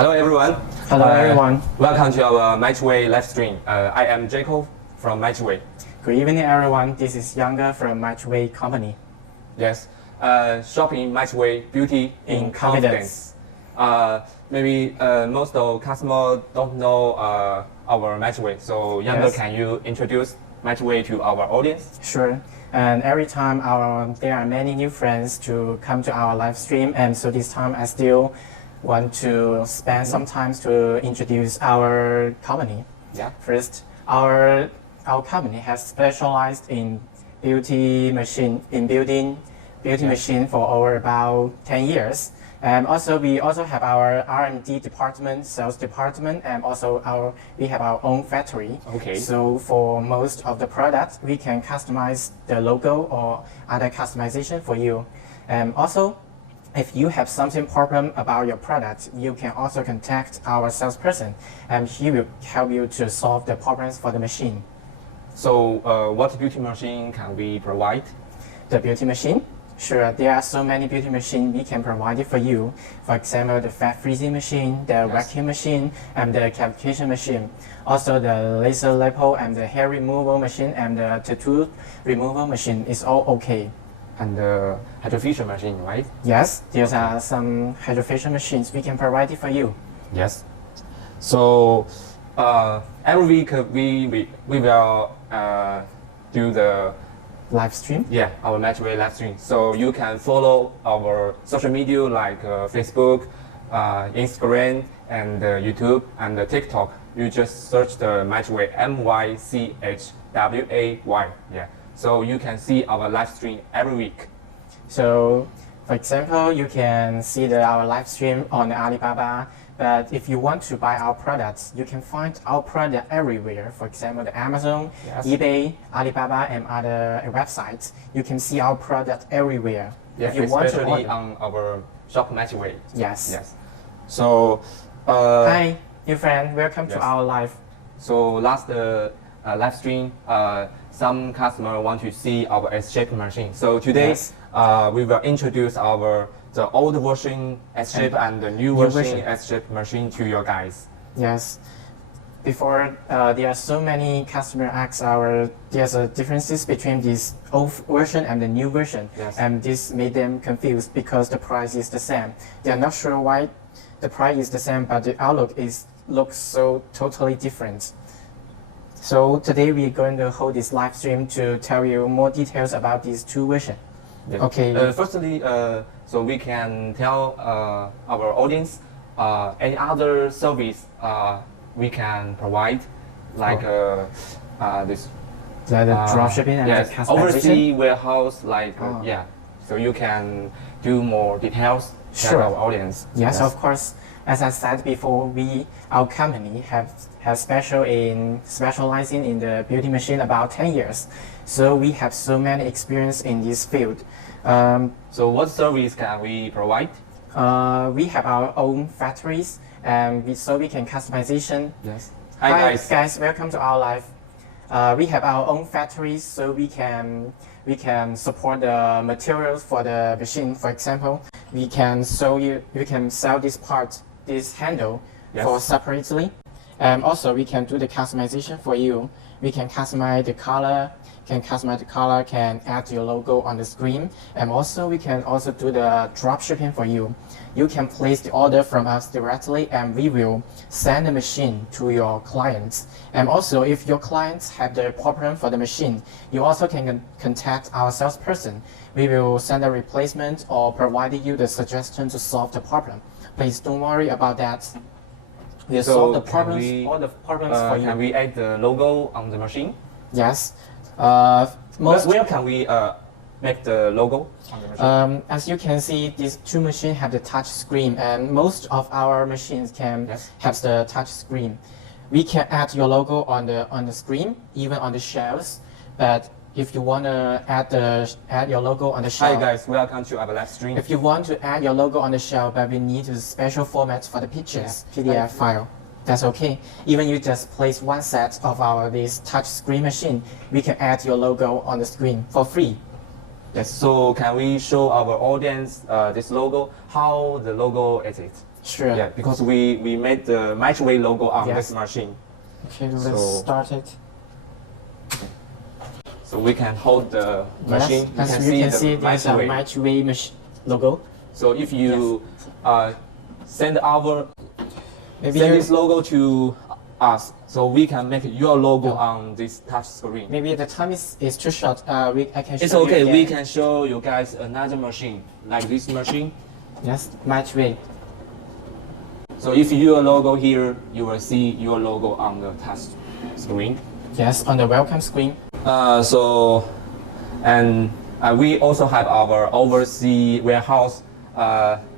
Hello everyone. Hello everyone. Welcome to our Mychway live stream. I am Jacob from Mychway. Good evening everyone. This is Younger from Mychway Company. Yes. Shopping Mychway Beauty in Confidence. Maybe most of customers don't know our Mychway. So Younger, Yes. Can you introduce Mychway to our audience? Sure. And every time there are many new friends to come to our live stream, and so this time I still want to spend some time to introduce our company. Yeah. First, our company has specialized in building beauty machine for over about 10 years. And also we also have our R&D department, sales department, and also we have our own factory. Okay. So for most of the products, we can customize the logo or other customization for you. And also, if you have something problem about your product, you can also contact our salesperson, and he will help you to solve the problems for the machine. So what beauty machine can we provide? The beauty machine? Sure, there are so many beauty machines we can provide it for you. For example, the fat freezing machine, the vacuum machine, and the cavitation machine. Also, the laser lipo and the hair removal machine and the tattoo removal machine is all okay. And the hydrofacial machine, right? Yes, there's some hydrofacial machines we can provide it for you. Yes. So every week we will do the Live stream? our Mychway live stream. So you can follow our social media like Facebook, Instagram, and YouTube and TikTok. You just search the Mychway, Mychway. Yeah. So you can see our live stream every week. So, for example, you can see our live stream on Alibaba. But if you want to buy our products, you can find our product everywhere. For example, the Amazon, Yes. eBay, Alibaba, and other websites. You can see our product everywhere. Yeah, if you want to especially order. on our shop Mychway. Yes. Yes. So Hi, new friend. Welcome to Yes. our live. So last live stream, some customer want to see our S-shape machine. So today Yes. we will introduce the old version S-shape and the new version S-shape machine to you guys. Yes. Before, there are so many customers ask there's a differences between this old version and the new version. Yes. And this made them confused because the price is the same. They are not sure why the price is the same, but the outlook looks so totally different. So today we're going to hold this live stream to tell you more details about these two versions. Yes. Okay. Firstly, so we can tell our audience any other service we can provide, like this. The dropshipping and yes, the customization. overseas warehouse, like Oh. yeah. So you can do more details to Sure. our audience. Yes, of course. As I said before, our company have specializing in the beauty machine about 10 years. So we have so many experience in this field. So what service can we provide? We have our own factories, and so we can customization. Yes. Hi guys, welcome to our live. We have our own factories, so we can support the materials for the machine. For example, we can sell this part, this handle, Yes. for separately. Also, we can do the customization for you. We can customize the color, can add your logo on the screen, and also we can also do the drop shipping for you. You can place the order from us directly, and we will send the machine to your clients. And also, if your clients have the problem for the machine, you also can contact our salesperson. We will send a replacement or provide you the suggestion to solve the problem. Please don't worry about that. We'll solve the problems, all the problems for you. Can we add the logo on the machine? Yes. Where can we make the logo on the machine? As you can see, these two machines have the touch screen, and most of our machines can have the touch screen. We can add your logo on the screen, even on the shelves. But if you want to add your logo on the shelf, Hi guys, welcome to our live stream. if you want to add your logo on the shelf, but we need a special format for the pictures, PDF file. That's okay. Even you just place one set of this touch screen machine, we can add your logo on the screen for free. Yes. So can we show our audience this logo? How the logo is it? Sure. Yeah, because we made the Mychway logo on Yes. this machine. Okay, let's So- start it. So we can hold the machine. Yes, as you can see, the there's a Mychway. Mychway logo. So if you send Maybe send you, this logo to us, so we can make your logo Yeah. on this touch screen. maybe the time is too short. I can show It's you okay. We again. can show you guys another machine like this machine. Yes, Mychway. So if your logo here, you will see your logo on the touch screen. Yes, on the welcome screen. We also have our overseas warehouse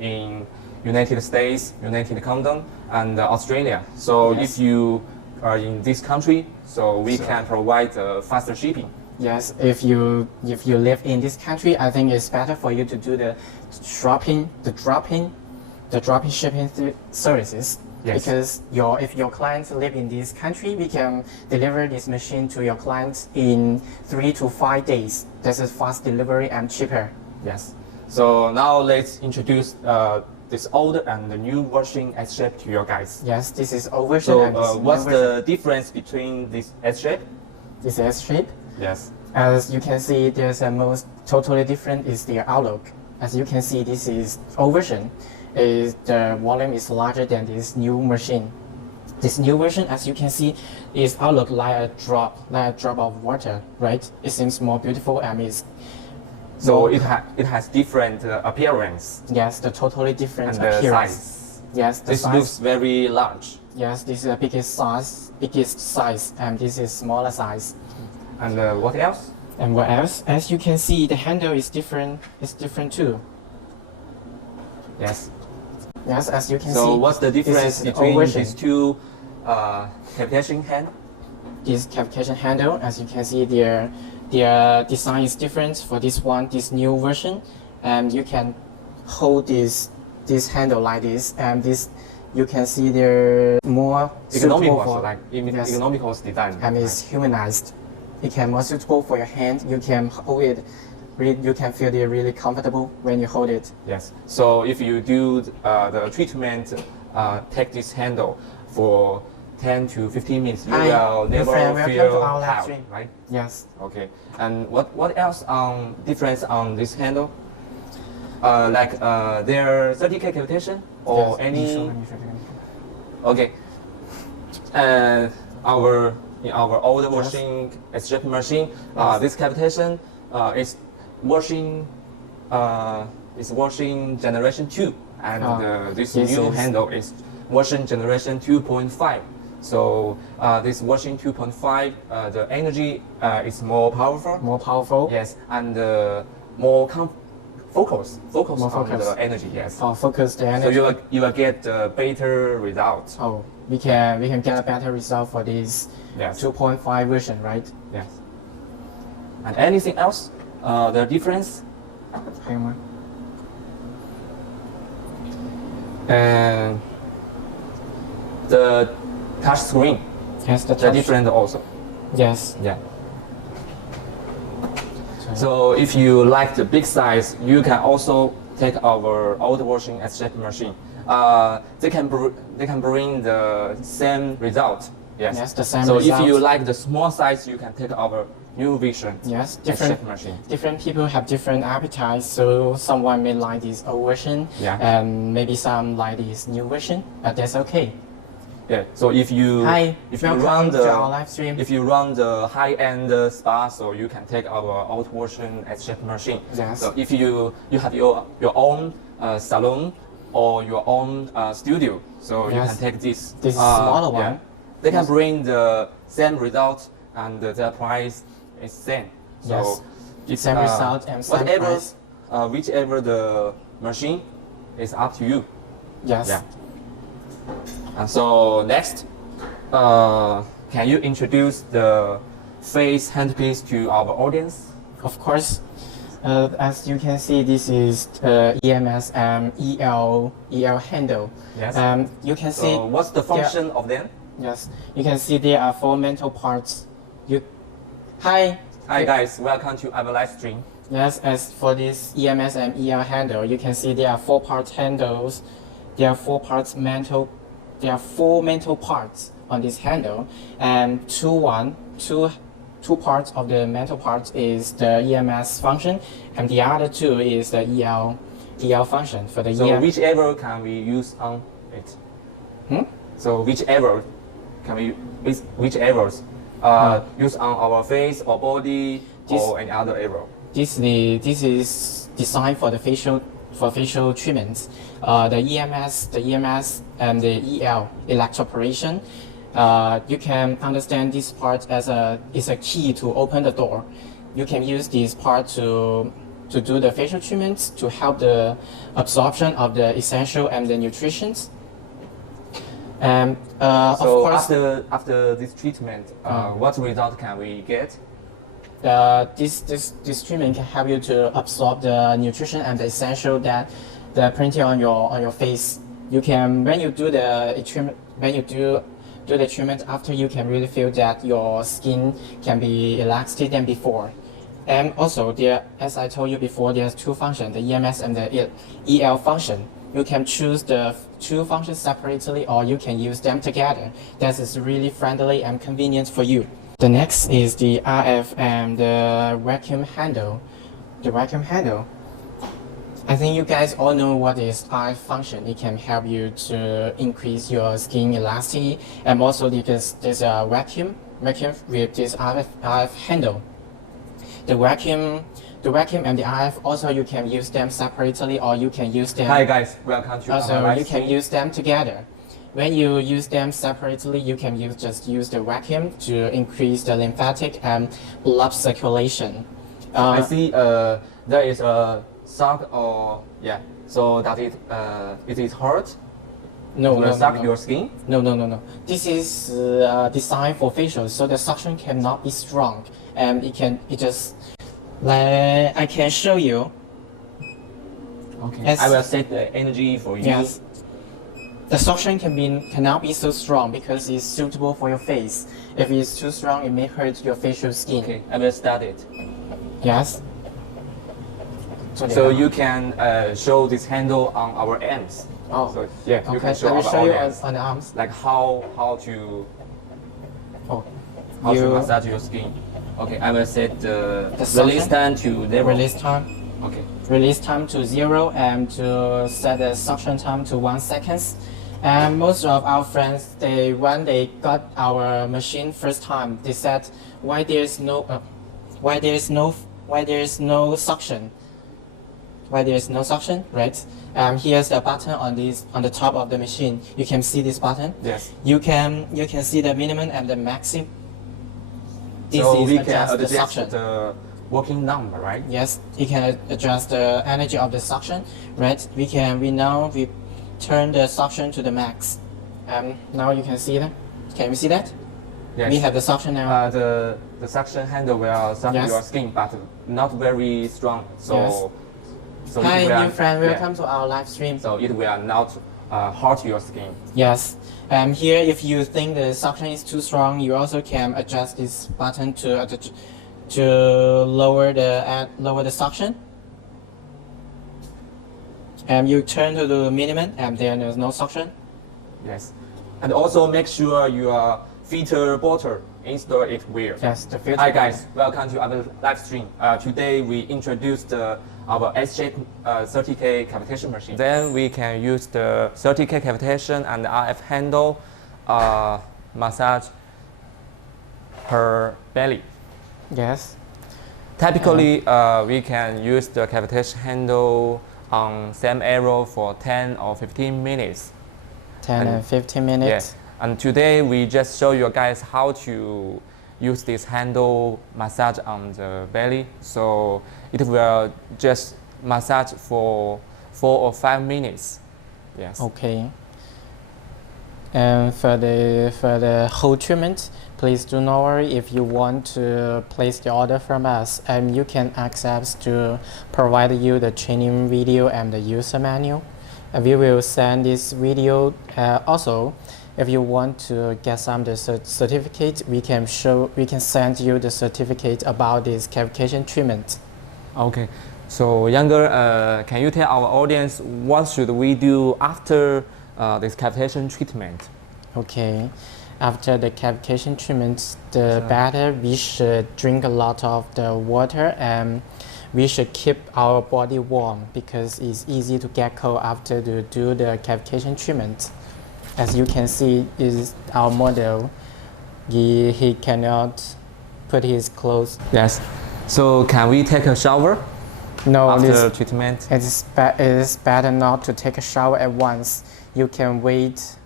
in United States, United Kingdom, and Australia. So Yes. if you are in this country, so we can provide faster shipping. Yes, if you live in this country, I think it's better for you to do the dropping shipping services. Yes. Because if your clients live in this country, we can deliver this machine to your clients in 3 to 5 days. This is fast delivery and cheaper. Yes. So now let's introduce this old and the new version S-shape to you guys. Yes, this is old version So and this new what's version. the difference between this S-shape? This is shape. Yes. As you can see, there's a most totally different is the outlook. As you can see, this is old version. The volume is larger than this new machine. This new version, as you can see, is outlook like a drop of water, right? It seems more beautiful and is So it has different appearance yes, the totally different and the appearance. size. Yes, the This size. looks very large. Yes, this is the biggest size, and this is smaller size. And what else? And what else? As you can see, the handle is different. It's different too. Yes. Yes, as you can So see. what's the difference is the between old version. these two cavitation hand? This cavitation handle, as you can see, their design is different for this one, this new version, and you can hold this handle like this, and this you can see they're more suitable Economical, for like Yes. economical design. and it's humanized. It can more suitable for your hand. You can hold it. You can feel it really comfortable when you hold it. Yes. So if you do the treatment, take this handle for 10 to 15 minutes, you Hi, will your never friend, welcome to feel our live hot, stream. right? Yes. Okay. And what else difference on this handle? Their 30K cavitation or Yes. any? Okay. In our old washing S-shape machine, Yes. this cavitation is washing generation 2, and this this new is- handle is washing generation 2.5. So this washing 2.5, the energy is more powerful. More powerful. Yes, and more focus More on focus. the energy. Yes. For focus the So energy. you will get better results. Oh, we can get a better result for this Yes. 2.5 version, right? Yes. And anything else? The difference? 还有吗？ And the touch screen, Yes, the the touch. different also. Yes. Yeah. So if you like the big size, you can also take our old washing S-shape machine. They can bring the same result. Yes. Yes, the same So result. if you like the small size, you can take our new vision Yes, S-shape machine. different people have different appetites. So someone may like this old version, Yeah. and maybe some like this new version. But that's okay. Yeah. So if you Hi, if you welcome run to our live stream. if you run the high-end spa, so you can take our old version S-shape machine. Yes. So if you have your own salon or your own studio, so you Yes. can take this. This smaller yeah. one. They can Yes. bring the same result and the price is same. So Yes. it's, Same result and same whatever, price. whichever the machine is up to you. Yes. Yeah. And so next, can you introduce the face handpiece to our audience? Of course. As you can see, this is EMS and EL handle. Yes. You can see. So what's the function of them? Yes. You can see there are 4 metal parts. Hi. Hi guys, welcome to our live stream. Yes. As for this EMS and EL handle, you can see there are 4 part handles, there are four parts mental. There are four mental parts on this handle, and two parts of the mental parts is the EMS function, and the other two is the EL function for the So EM. whichever can we use on it? Hmm? So whichever can we use on our face or body or any other area? This is designed for the facial treatments. The EMS and the EL electroporation. You can understand this part as is a key to open the door. You can use this part to do the facial treatments to help the absorption of the essential and the nutritions. And of So course, after this treatment, what result can we get? this treatment can help you to absorb the nutrition and the essential that the printing on your face. You can when you do the treatment do the treatment after, you can really feel that your skin can be elastic than before. And also there, as I told you before, there's two functions, the EMS and the EL function. You can choose the two functions separately, or you can use them together. That is really friendly and convenient for you. The next is the RF and the vacuum handle. The vacuum handle, I think you guys all know what is RF function. It can help you to increase your skin elasticity, and also because there's a vacuum with this RF handle. The vacuum and the RF, also you can use them separately, or you can use them. Hi guys, welcome to our Also, live you can stream. use them together. When you use them separately, you can just use the vacuum to increase the lymphatic and blood circulation. I see there is a suck or yeah. So that it is hurt. No, Will no, suck no, your skin. no. This is designed for facial, so the suction cannot be strong, and it just like I can show you. Okay. Yes. I will set the energy for you. Yes. The suction cannot be so strong because it's suitable for your face. If it's too strong, it may hurt your facial skin. Okay, I will start it. Yes. So you can show this handle on our arms. Oh. So yeah, you Okay, can show I will our show you audience on the arms. like how to Oh, massage your skin. Okay, I will set the suction? release time to 0. release time. Okay. Release time to 0 and to set the suction time to 1 second. And most of our friends, when they got our machine first time, they said, why there's no suction? Why there's no suction, right? Here's the button on the top of the machine. You can see this button. Yes. You can see the minimum and the maximum. This So is we can adjust the adjust suction. the working number, right? Yes, you can adjust the energy of the suction, right? We turn the suction to the max. Now you can see that. Can you see that? Yes. We have the suction now. The suction handle will suck Yes. your skin, but not very strong. So, Yes. so Hi, it will, new friend. yeah. Welcome to our live stream. So it will not hurt your skin. Yes. Here, if you think the suction is too strong, you also can adjust this button to lower the suction. You turn to the minimum, and then there's no suction. Yes. And also make sure your filter bottle install it well. Yes, the filter. Hi guys, welcome to our live stream. Today we introduced our S-shape 30K cavitation machine. Then we can use the 30K cavitation and the RF handle massage her belly. Yes. Typically, we can use the cavitation handle on same area for 10 or 15 minutes. 10 and 15 minutes. Yes. And today we just show you guys how to use this handle massage on the belly. So it will just massage for 4 or 5 minutes. Yes. Okay. And for the whole treatment, please do not worry. If you want to place the order from us, you can access to provide you the training video and the user manual. And we will send this video. Also, if you want to get some the certificate, we can send you the certificate about this cavitation treatment. Okay. So Younger, can you tell our audience what should we do after this cavitation treatment? Okay, after the cavitation treatment, the better we should drink a lot of the water, and we should keep our body warm because it's easy to get cold after to do the cavitation treatment. As you can see, is our model. He cannot put his clothes. Yes. So can we take a shower No, after treatment? it is better not to take a shower at once. You can wait.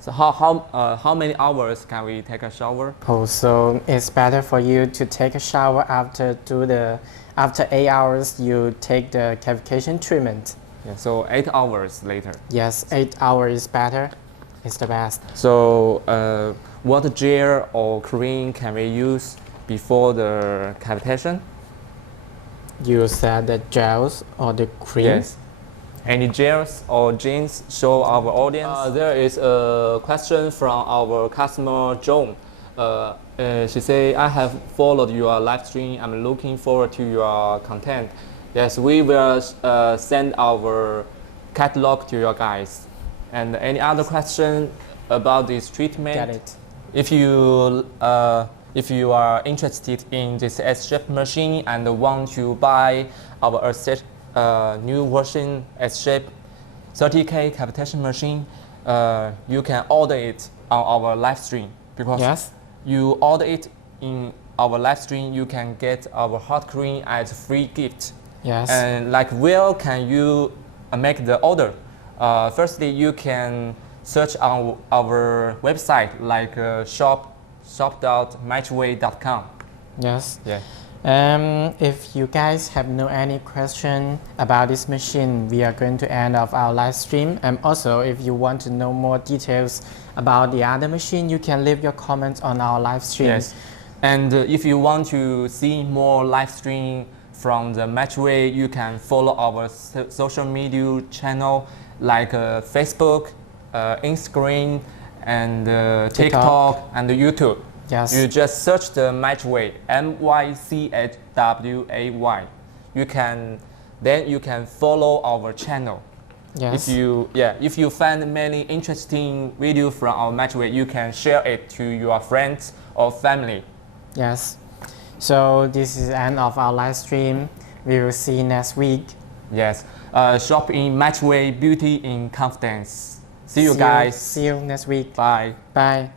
So how many hours can we take a shower? Oh, so it's better for you to take a shower after 8 hours. You take the cavitation treatment. Yeah, so 8 hours later. Yes, 8 hours is better. It's the best. So what gel or cream can we use before the cavitation? You said the gels or the cream. Yes. Any gels or jeans show our audience? There is a question from our customer Joan. She say, I have followed your live stream. I'm looking forward to your content. Yes, we will send our catalog to you guys. And any other question about this treatment? Get it. If you are interested in this S-shape machine and want to buy our new version S-shape 30K cavitation machine, you can order it on our live stream, because Yes. you order it in our live stream, you can get our hot cream as free gift. Yes. And like, where can you make the order? Firstly, you can search on our website like shop.mychway.com. Yes. Yeah. If you guys have any question about this machine, we are going to end of our live stream. And also, if you want to know more details about the other machine, you can leave your comments on our live stream. Yes. And if you want to see more live stream from the Mychway, you can follow our social media channel like Facebook, Instagram, and TikTok and YouTube. Yes. You just search the Mychway, MYCHWAY. You can follow our channel. Yes. If you find many interesting videos from our Mychway, you can share it to your friends or family. Yes. So this is the end of our live stream. We will see you next week. Yes. Shop in Mychway, beauty in confidence. See you guys. See you next week. Bye. Bye.